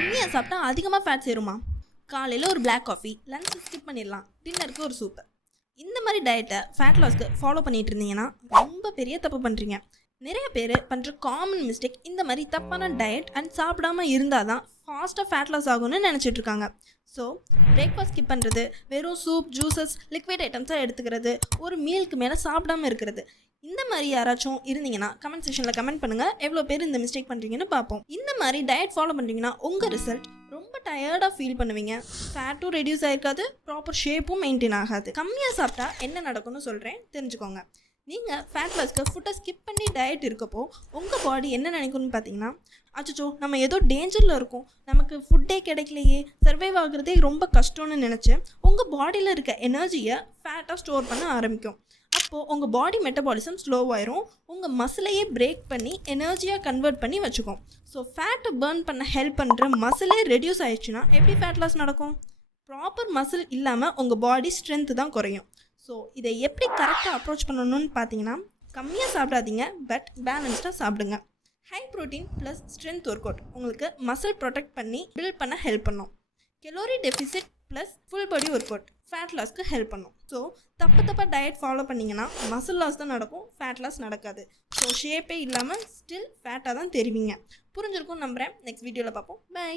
கம்மியாக சாப்பிட்டா அதிகமாக ஃபேட் சேருமா? காலையில் ஒரு பிளாக் காஃபி, லஞ்ச் ஸ்கிப் பண்ணிடலாம், டின்னருக்கு ஒரு சூப்பு. இந்த மாதிரி டயட்டை ஃபேட் லாஸ்க்கு ஃபாலோ பண்ணிட்டு இருந்தீங்கன்னா ரொம்ப பெரிய தப்பு பண்ணுறீங்க. நிறைய பேர் பண்ணுற காமன் மிஸ்டேக் இந்த மாதிரி தப்பான டயட் அண்ட் சாப்பிடாம இருந்தால் தான் ஃபாஸ்ட்டாக ஃபேட் லாஸ் ஆகும்னு நினச்சிட்டு இருக்காங்க. ஸோ பிரேக்ஃபாஸ்ட் ஸ்கிப் பண்ணுறது, வெறும் சூப், ஜூஸஸ், லிக்விட் ஐட்டம்ஸாக எடுத்துக்கிறது, ஒரு மீலுக்கு மேலே சாப்பிடாமல் இருக்கிறது, இந்த மாதிரி யாராச்சும் இருந்தீங்கன்னா கமெண்ட் செக்ஷனில் கமெண்ட் பண்ணுங்கள். எவ்வளோ பேர் இந்த மிஸ்டேக் பண்ணுறீங்கன்னு பார்ப்போம். இந்த மாதிரி டயட் ஃபாலோ பண்ணுறீங்கன்னா உங்கள் ரிசல்ட் ரொம்ப டயர்டாக ஃபீல் பண்ணுவீங்க. ஃபேட்டும் ரெடியூஸ் ஆகிருக்காது, ப்ராப்பர் ஷேப்பும் மெயின்டைன் ஆகாது. கம்மியாக சாப்பிட்டா என்ன நடக்கும்னு சொல்கிறேன், தெரிஞ்சுக்கோங்க. நீங்கள் ஃபேட் லாஸ்க்கு ஃபுட்டை ஸ்கிப் பண்ணி டயட் இருக்கப்போ உங்கள் பாடி என்ன நினைக்கும்னு பார்த்தீங்கன்னா, அச்சோ நம்ம ஏதோ டேஞ்சரில் இருக்கும், நமக்கு ஃபுட்டே கிடைக்கலையே, சர்வைவ் ஆகுறதே ரொம்ப கஷ்டம்னு நினச்சி உங்கள் பாடியில் இருக்க எனர்ஜியை ஃபேட்டாக ஸ்டோர் பண்ண ஆரம்பிக்கும். அப்போது உங்கள் பாடி மெட்டபாலிசம் ஸ்லோவாயிரும், உங்கள் மசிலையே பிரேக் பண்ணி எனர்ஜியாக கன்வெர்ட் பண்ணி வச்சுக்கும். ஸோ ஃபேட்டை பர்ன் பண்ண ஹெல்ப் பண்ணுற மசிலே ரெடியூஸ் ஆயிடுச்சுன்னா எப்படி ஃபேட் லாஸ் நடக்கும்? ப்ராப்பர் மசில் இல்லாமல் உங்கள் பாடி ஸ்ட்ரென்த்து தான் குறையும். ஸோ இதை எப்படி கரெக்டாக அப்ரோச் பண்ணணும்னு பார்த்தீங்கன்னா, கம்மியாக சாப்பிடாதீங்க, பட் பேலன்ஸ்டாக சாப்பிடுங்க. High protein plus strength work out உங்களுக்கு மசில் ப்ரொடெக்ட் பண்ணி பில்ட் பண்ண ஹெல்ப் பண்ணும். Calorie deficit plus full body work out fat லாஸ்க்கு ஹெல்ப் பண்ணும். ஸோ தப்பாக டயட் ஃபாலோ பண்ணிங்கன்னா மசில் லாஸ் தான் நடக்கும், ஃபேட் லாஸ் நடக்காது. ஸோ ஷேப்பே இல்லாமல் ஸ்டில் ஃபேட்டாக தான் தெரிவிங்க. புரிஞ்சிருக்கும் நம்புகிறேன். நெக்ஸ்ட் வீடியோவில் பார்ப்போம். பை.